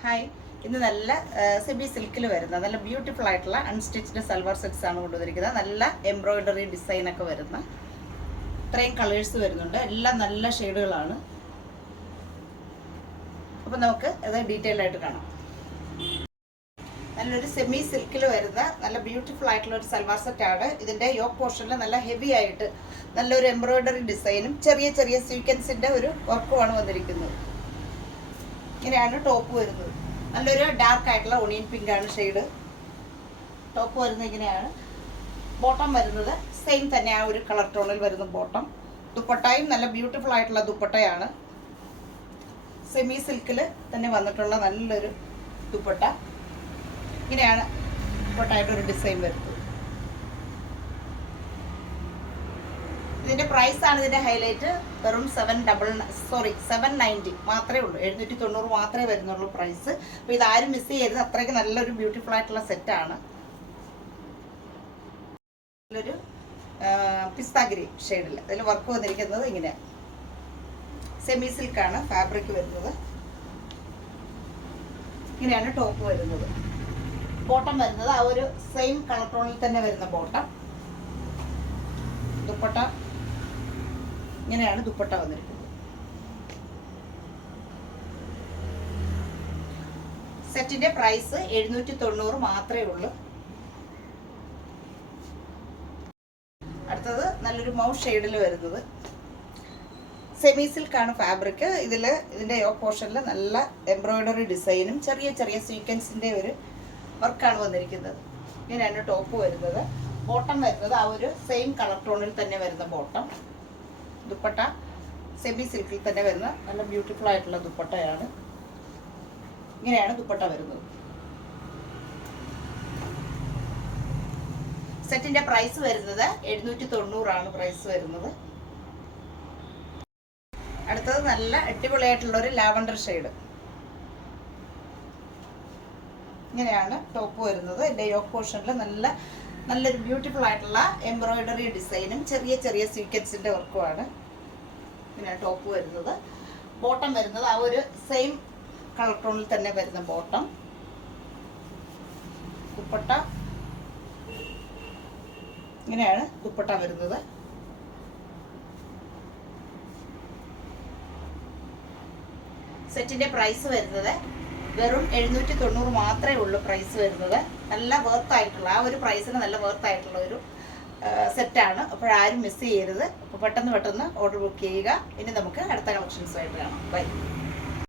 Hi, ഇന്ന് നല്ല semi സിൽക്കിൽ വരുന്ന നല്ല ബ്യൂട്ടിഫുൾ ആയിട്ടുള്ള അൺസ്റ്റിച്ച്ഡ് സൽവാർ സെറ്റ്സ് ആണ് കൊണ്ടുവന്നിരിക്കുന്നത്. നല്ല എംബ്രോയിഡറി ഡിസൈനൊക്കെ വരുന്ന ഇത്രയും കളേഴ്സ് വരുന്നുണ്ട്. എല്ലാം നല്ല ഷെയ്ഡുകളാണ്. അപ്പം നമുക്ക് അത് ഡീറ്റെയിൽ ആയിട്ട് കാണാം. നല്ലൊരു സെമി സിൽക്കിൽ വരുന്ന നല്ല ബ്യൂട്ടിഫുൾ ആയിട്ടുള്ള ഒരു സൽവാർ സെറ്റാണ്. ഇതിൻ്റെ യോക്ക് പോർഷനിൽ നല്ല ഹെവി ആയിട്ട് നല്ലൊരു എംബ്രോയിഡറി ഡിസൈനും ചെറിയ ചെറിയ സീക്വൻസിൻ്റെ ഒരു വർക്കുമാണ് വന്നിരിക്കുന്നത്. ഇങ്ങനെയാണ് ടോപ്പ് വരുന്നത്. നല്ലൊരു ഡാർക്ക് ആയിട്ടുള്ള ഒണിയൻ പിങ്ക് ആണ് ഷെയ്ഡ്. ടോപ്പ് വരുന്നത് ഇങ്ങനെയാണ്. ബോട്ടം വരുന്നത് സെയിം തന്നെ ആ ഒരു കളർ ടോണിൽ വരുന്ന ബോട്ടം. ദുപ്പട്ടയും നല്ല ബ്യൂട്ടിഫുൾ ആയിട്ടുള്ള ദുപ്പട്ടയാണ്. സെമി സിൽക്കിൽ തന്നെ വന്നിട്ടുള്ള നല്ലൊരു ദുപ്പട്ട. ഇങ്ങനെയാണ് ദുപ്പട്ടയായിട്ടൊരു ഡിസൈൻ വരുന്നത്. ഇതിൻ്റെ പ്രൈസാണ് ഇതിൻ്റെ ഹൈലൈറ്റ്. വെറും 790 മാത്രമേ ഉള്ളൂ. 790 മാത്രമേ വരുന്നുള്ളൂ പ്രൈസ്. അപ്പോൾ ഇതാരും മിസ് ചെയ്യരുത്. അത്രയ്ക്ക് നല്ലൊരു ബ്യൂട്ടിഫുൾ ആയിട്ടുള്ള സെറ്റാണ്. നല്ലൊരു പിസ്ത ഗ്രീൻ ഷെയ്ഡിൽ അതിൽ വർക്ക് വന്നിരിക്കുന്നത് ഇങ്ങനെയാണ്. സെമി സിൽക്കാണ് ഫാബ്രിക് വരുന്നത്. ഇങ്ങനെയാണ് ടോപ്പ് വരുന്നത്. ബോട്ടം വരുന്നത് ആ ഒരു സെയിം കളർ ടോണിൽ തന്നെ വരുന്ന ബോട്ടം. ദുപ്പട്ട ഇങ്ങനെയാണ് ദുപ്പട്ട വന്നിരിക്കുന്നത്. സെറ്റിന്റെ പ്രൈസ് 790 മാത്രമേ ഉള്ളൂ. അടുത്തത് നല്ലൊരു മൗ ഷെയ്ഡിൽ വരുന്നത് സെമി സിൽക്കാണ് ഫാബ്രിക്. ഇതിൻ്റെ യോക്ക് പോർഷനിൽ നല്ല എംബ്രോയിഡറി ഡിസൈനും ചെറിയ ചെറിയ സീക്വൻസിൻ്റെ ഒരു വർക്കാണ് വന്നിരിക്കുന്നത്. ഇങ്ങനെയാണ് ടോപ്പ് വരുന്നത്. ബോട്ടം വരുന്നത് ആ ഒരു സെയിം കളർ ടോണിൽ തന്നെ വരുന്ന ബോട്ടം. ദുപ്പട്ട സെമി സിൽക്കിൽ തന്നെ വരുന്ന നല്ല ബ്യൂട്ടിഫുൾ ആയിട്ടുള്ള ദുപ്പട്ടയാണ്. ഇങ്ങനെയാണ് ദുപ്പട്ട വരുന്നത്. സെറ്റിന്റെ പ്രൈസ് വരുന്നത് 790 ആണ് പ്രൈസ് വരുന്നത്. അടുത്തത് നല്ല അടിപൊളിയായിട്ടുള്ള ഒരു ലാവണ്ടർ ഷെയ്ഡ്. ഇങ്ങനെയാണ് ടോപ്പ് വരുന്നത്. എൻ്റെ യോക്ക് പോർഷനിൽ നല്ലൊരു ബ്യൂട്ടിഫുൾ ആയിട്ടുള്ള എംബ്രോയിഡറി ഡിസൈനും ചെറിയ ചെറിയ സീക്വൻസിൻ്റെ വർക്കുമാണ്. ഇങ്ങനെയാണ് ടോപ്പ് വരുന്നത്. ബോട്ടം വരുന്നത് ആ ഒരു സെയിം കളർ ടോണിൽ തന്നെ വരുന്ന ബോട്ടം. ദുപ്പട്ട ഇങ്ങനെയാണ് ദുപ്പട്ട വരുന്നത്. സെറ്റിൻ്റെ പ്രൈസ് വരുന്നത് വെറും 790 മാത്രമേ ഉള്ളൂ പ്രൈസ് വരുന്നത്. നല്ല വർത്തായിട്ടുള്ള ആ ഒരു പ്രൈസിന് നല്ല വർത്തായിട്ടുള്ള ഒരു സെറ്റാണ്. അപ്പോഴാരും മിസ് ചെയ്യരുത്. അപ്പോൾ പെട്ടെന്ന് ഓർഡർ ബുക്ക് ചെയ്യുക. ഇനി നമുക്ക് അടുത്ത കളക്ഷൻസുമായിട്ട് കാണാം. ബൈ.